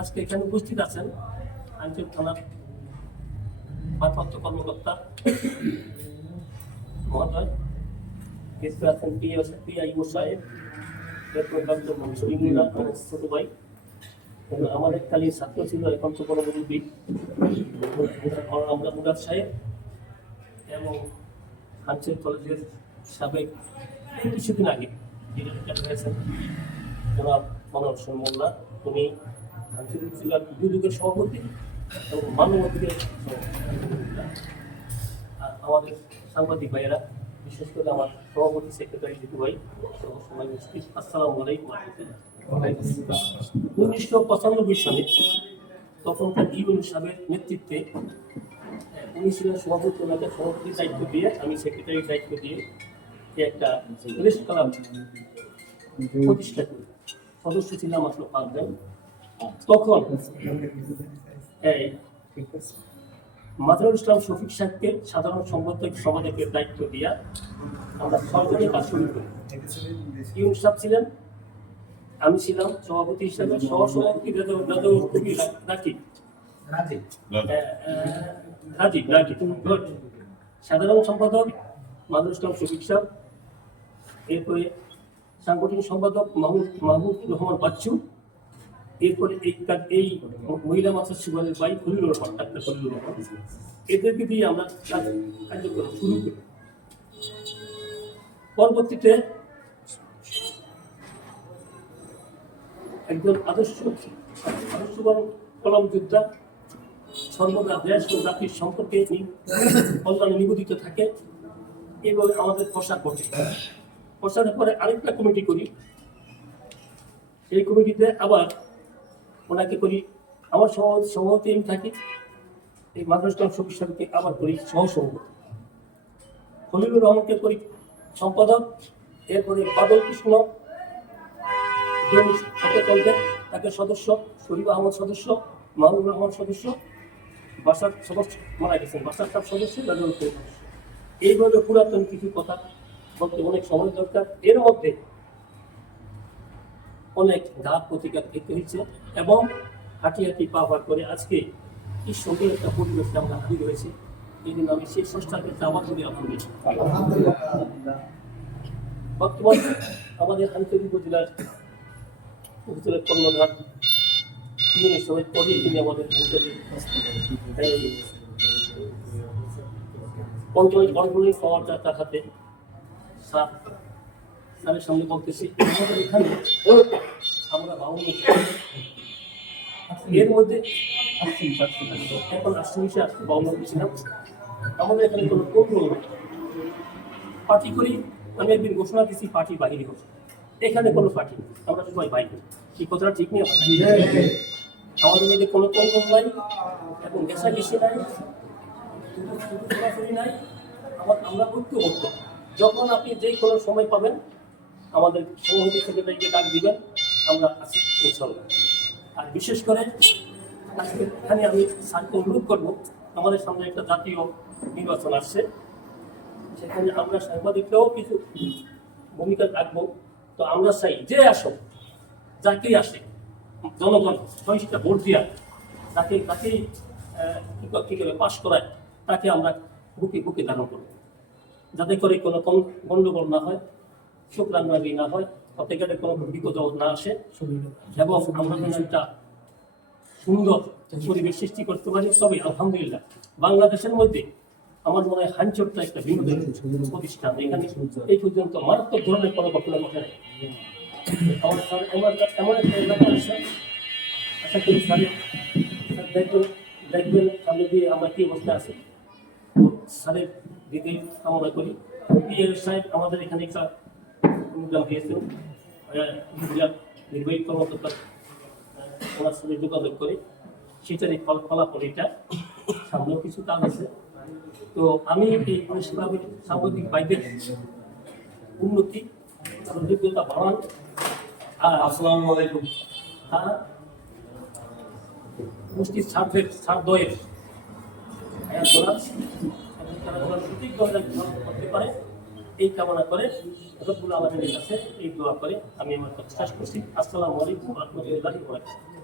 আজকে এখানে উপস্থিত আছেন আঞ্চলিক থানার ভারপ্রাপ্ত কর্মকর্তা মহোদয়, গেস্ট আছেন পিআইও সাহেব, ছোট ভাই, আমাদের খালি ছাত্র ছিল, এখন তো বড় মুরব্বী আমরা মুরাদ সাহেব এবং আঞ্চলিক কলেজের সাবেক কিছুদিন আগে ডিরেক্টর হয়েছেন জনাব মনোহর হোসেন মোল্লা। উনি আঞ্চলিক জেলার দুদকের সভাপতি এবং মানবাধিকার আমাদের সাংবাদিক ভাইয়েরা, বিশেষ করে আমার সভাপতি সেক্রেটারি জিতু ভাই, সবাই উপস্থিত। আসসালামু আলাইকুম। 1995 সালে তখনকার ইউএন সাহেবের নেতৃত্বে উনি ছিলেন সভাপতি, ওনাকে সভাপতির দায়িত্ব দিয়ে আমি সেক্রেটারির দায়িত্ব দিয়ে একটা প্রেস ক্লাব প্রতিষ্ঠা করি। সদস্য ছিলাম মাত্র 5 জন। তখন মাজারুল ইসলাম শফিক সাহেবকে সাধারণ সম্পাদকের দায়িত্ব দিয়া আমরা 6 জনের কাজ শুরু করি। ইউন সাহেব ছিলেন, আমি ছিলাম সভাপতি হিসাবে, সহসভাপতি সাধারণ সম্পাদক মাজারুল ইসলাম শফিক সাহেব, এরপরে সাংগঠনিক সম্পাদক মাহমুদ রহমান বাচ্চু, এরপরে এই মহিলা মাস্টার সুবাদের ভাই খলিলুর রহমান, ডাক্তার খলিলুর রহমান, এদেরকে দিয়ে আমরা কার্যক্রম শুরু করি। পরবর্তীতে একজন আদর্শ কলম যোদ্ধা, সর্বদা দেশ ও জাতির সম্পর্কে কল্যাণে নিবেদিত থাকে, এইভাবে আমাদের প্রসার ঘটে। প্রসারের পরে আরেকটা কমিটি করি, সেই কমিটিতে আবার ওনাকে করি, আমার সভাপতি আমি থাকি, এই মাজারুল ইসলাম শফিক সাহেবকে আবার করি সহসভাপতি, খলিলুর রহমানকে করি সম্পাদক, এরপরে বাদল কৃষ্ণ তাকে সদস্য, শরীফ আহমদ সদস্য, মাহমুদুর রহমান সদস্য, বাসার সদস্য মারা গেছেন, বাসার সাহেব সদস্য, এইভাবে পুরাতন কিছু কথা বলতে অনেক সময় দরকার। এর মধ্যে অনেক ঘাত প্রতিঘাত দেখতে হয়েছে এবং হাঁটি হাঁটি পা পার করে আজকে কি সুন্দর একটা পরিবেশে আমরা হাজির হয়েছি। এই জন্য আমি সেই স্রষ্টাকে আবার করি আলহামদুলিল্লাহ। বর্তমানে আমাদের আঞ্চলিক উপজেলার কর্ণধার ইউনিট সমেত পরে তিনি আমাদের পঞ্চায়েত অর্গনিক পাওয়ারটা তার হাতে। স্যারের সামনে বলতেছি আমাদের এখানে আমরা 52 এর মধ্যে এখন 52 ছিলাম। আমাদের এখানে কোনো কন্ট্রোল নেই, পার্টি করি। আমি একদিন ঘোষণা দিচ্ছি পার্টি বাহিনী হচ্ছে, এখানে কোনো পার্টি নেই, আমরা সবাই বাইরে। এই কথাটা ঠিক নেই, আমাদের মধ্যে কোনো কন্ট্রোল নাই এবং ঘেঁষাঘেঁষি নাই, সরাসরি নাই। আমরা ঐক্যবদ্ধ। যখন আপনি যে কোনো সময় পাবেন আমাদের সভাপতি সেক্রেটারিকে ডাক দিবেন, আমরা আছি ইনশাআল্লাহ। আর বিশেষ করে আজকে এখানে আমি স্যারকে অনুরোধ করবো, আমাদের সামনে একটা জাতীয় নির্বাচন আসছে, সেখানে আমরা সাংবাদিকরাও কিছু ভূমিকা রাখবো। তো আমরা চাই যে আসো, যাকেই আসে, জনগণ সহিষ্ণুতা ভোট দিয়া তাকেই কি করে পাশ করায়, তাকে আমরা বুকে বুকে ধারণ করবো, যাতে করে কোনো গণ্ডগোল না হয়, শুক্রাঙ্গাঙ্গি না হয়, প্রত্যেকের কোনো বিপদ না আসে এবং আমরা যেন একটা সুন্দর পরিবেশ সৃষ্টি করতে পারি। তবে আলহামদুলিল্লাহ বাংলাদেশের মধ্যে আমার মনে হয় হাঞ্চরটা একটা বিনোদন প্রতিষ্ঠান, এখানে এই পর্যন্ত মারাত্মক ধরনের কোনো ঘটনা ঘটে নাই। আমার স্যার এমন একটা এলাকা আছে, আশা করি স্যারের দেখবেন সামনে দিয়ে আমরা কি অবস্থা আছে। স্যারের দিদি কামনা করি। সাহেব আমাদের এখানে একটা প্রোগ্রাম দিয়েছেন, নির্বাহী কর্মকর্তা ওনার সাথে যোগাযোগ করে সেটারই ফলাফল এটা, সামনেও কিছু কাজ আছে। তো আমি এই সাংবাদিক ভাইদের উন্নতি, যোগ্যতা বাড়ান। আসসালামু আলাইকুম। মুষ্টির ছাড় দয়ের সঠিক করতে পারে এই কামনা করে রব্বুল আলামিনের কাছে এই দোয়া করে আমি আমার কথা শেষ করছি। আসসালামু আলাইকুম ওয়া রাহমাতুল্লাহি ওয়া বারাকাতুহু।